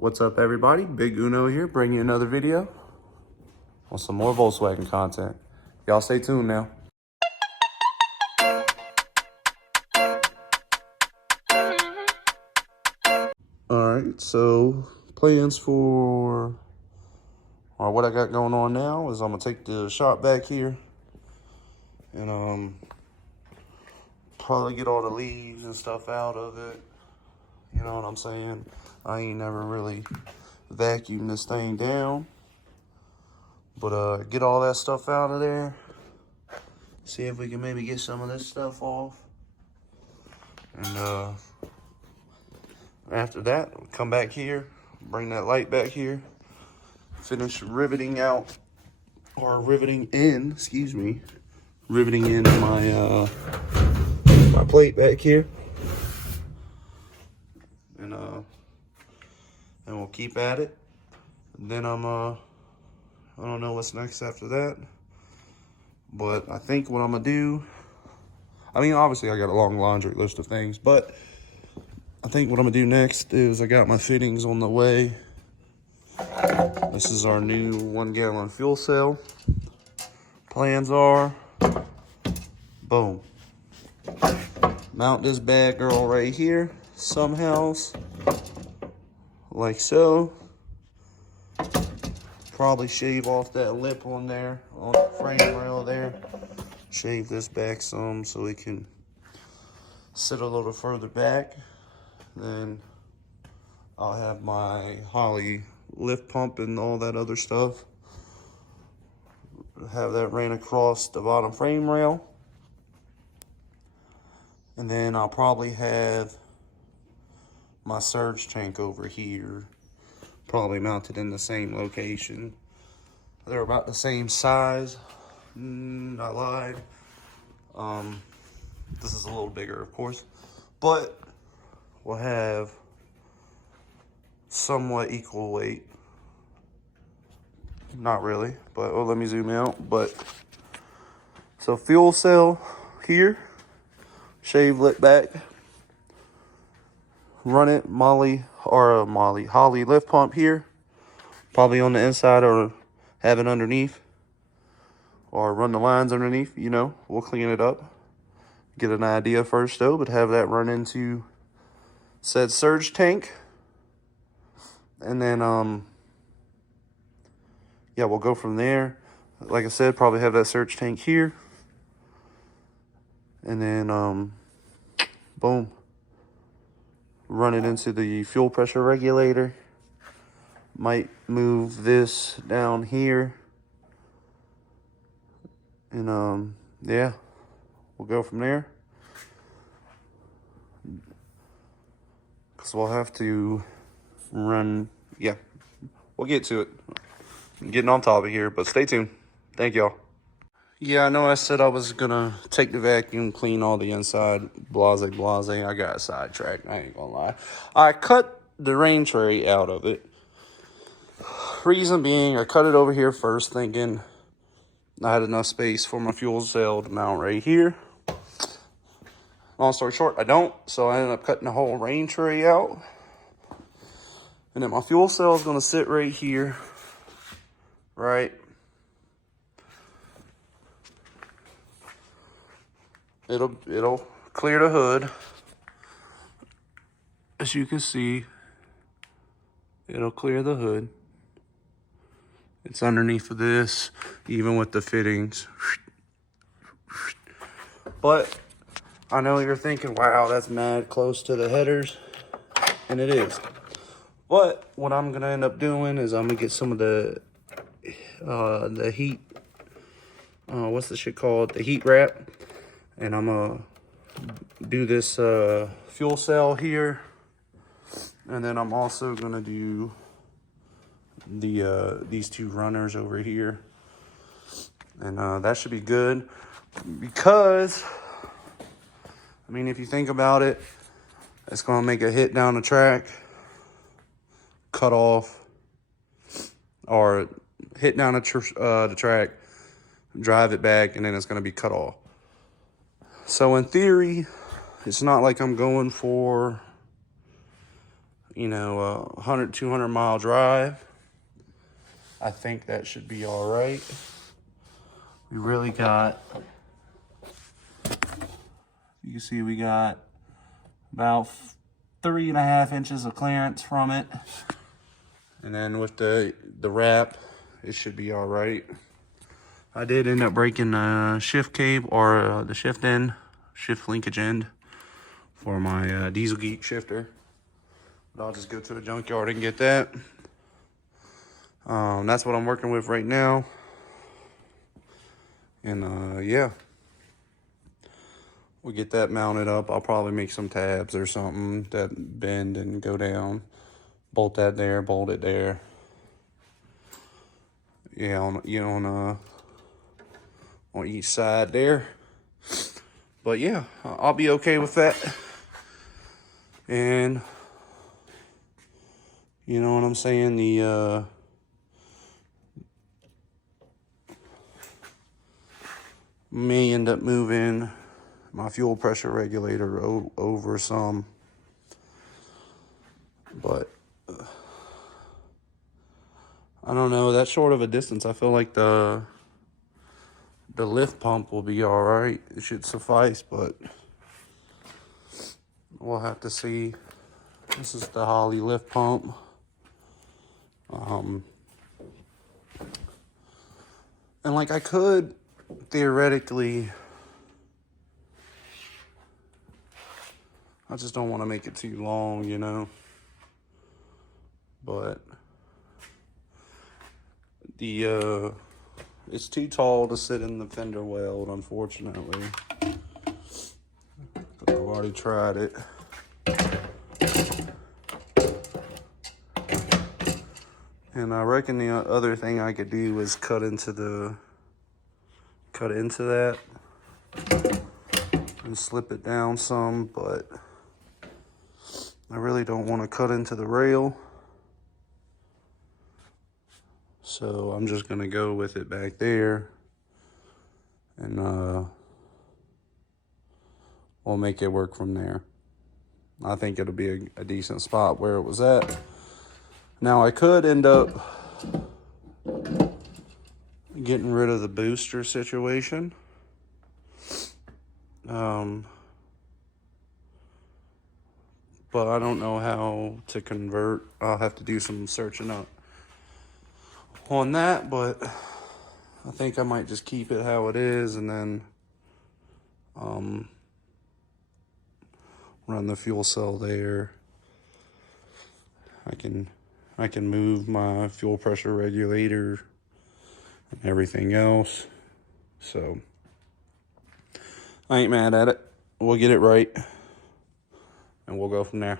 What's up, everybody? Big Uno here, bringing you another video on some more Volkswagen content. Y'all stay tuned now. Alright, so plans for what I got going on now is I'm gonna take the shop back here and probably get all the leaves and stuff out of it. You know what I'm saying? I ain't never really vacuumed this thing down, but get all that stuff out of there. See if we can maybe get some of this stuff off, and after that, we'll come back here, bring that light back here, finish riveting out, or riveting in, excuse me, riveting in my my plate back here, and we'll keep at it. And then I don't know what's next after that, but I think what I'm gonna do, I mean, obviously I got a long laundry list of things, but I think what I'm gonna do next is I got my fittings on the way. This is our new 1 gallon fuel cell. Plans are, boom, mount this bad girl right here somehow, like so. Probably shave off that lip on there, on the frame rail there. Shave this back some so it can sit a little further back. Then I'll have my Holley lift pump and all that other stuff. Have that ran across the bottom frame rail. And then I'll probably have my surge tank over here, probably mounted in the same location. They're about the same size. I lied. This is a little bigger, of course, but we'll have somewhat equal weight. Not really, but let me zoom out. But so fuel cell here, shave lip back, run it Holley lift pump here, probably on the inside or have it underneath, or run the lines underneath. You know, we'll clean it up, get an idea first though, but have that run into said surge tank. And then yeah, we'll go from there. Like I said, probably have that surge tank here, and then boom, run it into the fuel pressure regulator. Might move this down here, and yeah, we'll go from there, because we'll have to run. Yeah, we'll get to it. I'm getting on topic here, but stay tuned. Thank y'all. Yeah, I know I said I was gonna take the vacuum, clean all the inside, blase. I got sidetracked, I ain't gonna lie. I cut the rain tray out of it. Reason being, I cut it over here first, thinking I had enough space for my fuel cell to mount right here. Long story short, I don't, so I ended up cutting the whole rain tray out. And then my fuel cell is gonna sit right here, right? It'll clear the hood. As you can see, it'll clear the hood. It's underneath of this, even with the fittings. But I know you're thinking, wow, that's mad close to the headers, and it is. But what I'm gonna end up doing is I'm gonna get some of the heat, what's the shit called? The heat wrap. And I'm gonna do this fuel cell here. And then I'm also gonna do these two runners over here. And that should be good, because I mean, if you think about it, it's gonna make a hit down the track, cut off, or hit down the track, drive it back, and then it's gonna be cut off. So in theory, it's not like I'm going for, you know, 100, 200 mile drive. I think that should be all right. We really got, you can see we got about 3.5 inches of clearance from it. And then with the wrap, it should be all right. I did end up breaking the shift cable, or the shift linkage end for my Diesel Geek shifter. But I'll just go to the junkyard and get that. That's what I'm working with right now. And yeah, we'll get that mounted up. I'll probably make some tabs or something that bend and go down. Bolt that there, bolt it there. Yeah, on each side there. But yeah, I'll be okay with that. And you know what I'm saying? The may end up moving my fuel pressure regulator over some, but I don't know, that short of a distance, I feel like the lift pump will be all right. It should suffice, but we'll have to see. This is the Holley lift pump. And like, I could theoretically, I just don't want to make it too long, you know. But it's too tall to sit in the fender weld, unfortunately. I've already tried it. And I reckon the other thing I could do is cut into that and slip it down some, but I really don't want to cut into the rail. So I'm just gonna go with it back there, and we'll make it work from there. I think it'll be a decent spot where it was at. Now I could end up getting rid of the booster situation. But I don't know how to convert. I'll have to do some searching up on that, but I think I might just keep it how it is, and then run the fuel cell there. I can move my fuel pressure regulator and everything else. So I ain't mad at it. We'll get it right, and we'll go from there.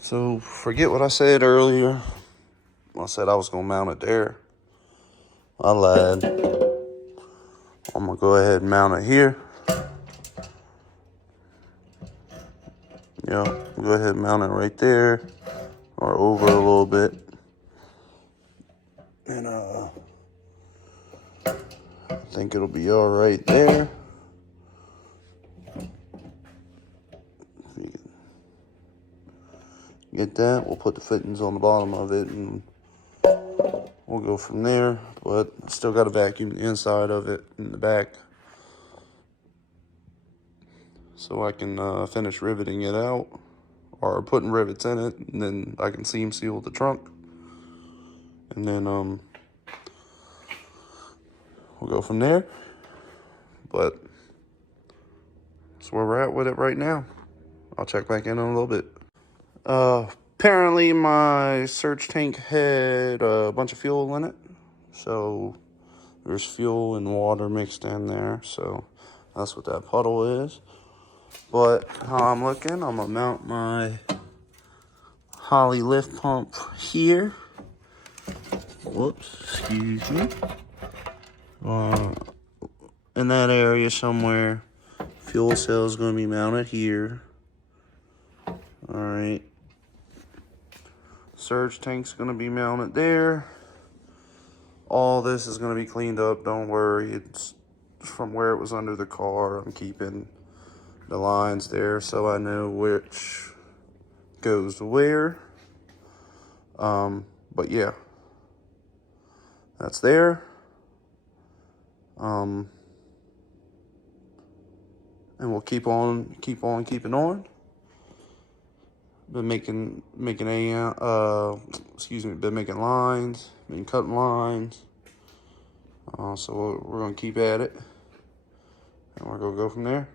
So forget what I said earlier. I said I was gonna mount it there. I lied. I'm gonna go ahead and mount it here. Yeah, go ahead and mount it right there, or over a little bit. And I think it'll be all right there. Get that, we'll put the fittings on the bottom of it, and we'll go from there. But I still got to vacuum the inside of it in the back, so I can finish riveting it out, or putting rivets in it, and then I can seam seal the trunk, and then we'll go from there. But that's where we're at with it right now. I'll check back in a little bit. Apparently my surge tank had a bunch of fuel in it, so there's fuel and water mixed in there, so that's what that puddle is. But how I'm looking, I'm gonna mount my Holley lift pump here. Whoops, excuse me. In that area somewhere. Fuel cell is gonna be mounted here. All right. Surge tank's gonna be mounted there. All this is gonna be cleaned up, don't worry. It's from where it was under the car. I'm keeping the lines there so I know which goes where. But yeah, that's there. And we'll keep on keeping on. Been making been making lines, been cutting lines. So we're gonna keep at it, and we're gonna go from there.